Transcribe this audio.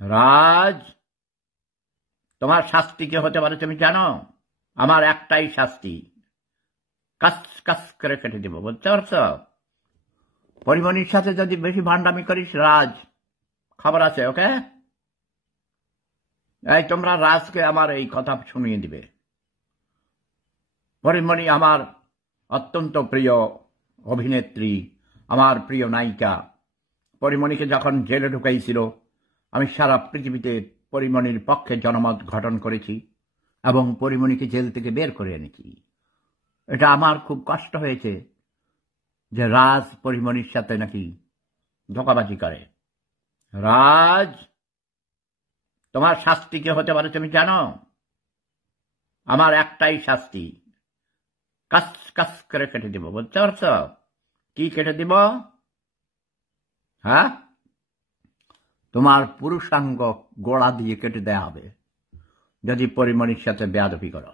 রাজ, তোমার শাস্তি কি হতে পারে তুমি জানো? আমার একটাই শাস্তি, কাস কাস করে কেটে দিব, বুঝতে পারছো? পরিমণির সাথে যদি বেশি ভান্ডামি করিস রাজ, খবর আছে, ওকে? এই তোমরা রাজকে আমার এই কথা শুনিয়ে দিবে। পরিমণি আমার অত্যন্ত প্রিয় অভিনেত্রী, আমার প্রিয় নায়িকা। পরিমণিকে যখন জেলে ঢুকাইছিল, আমি সারা পৃথিবীতে পরিমণির পক্ষে জনমত গঠন করেছি এবং পরিমণিকে জেল থেকে বের করে এনেছি। এটা আমার খুব কষ্ট হয়েছে যে রাজ পরিমণির সাথে নাকি ধোঁকাবাজি করে। রাজ, তোমার শাস্তি কি হতে পারে তুমি জানো? আমার একটাই শাস্তি, কাস কাস করে কেটে দিব, বুঝতে পারছো? কি কেটে দিব? হ্যাঁ, তোমার পুরুষাঙ্গ গোড়া দিয়ে কেটে দেয়া হবে যদি পরিমণির সাথে বেয়াদবি করো।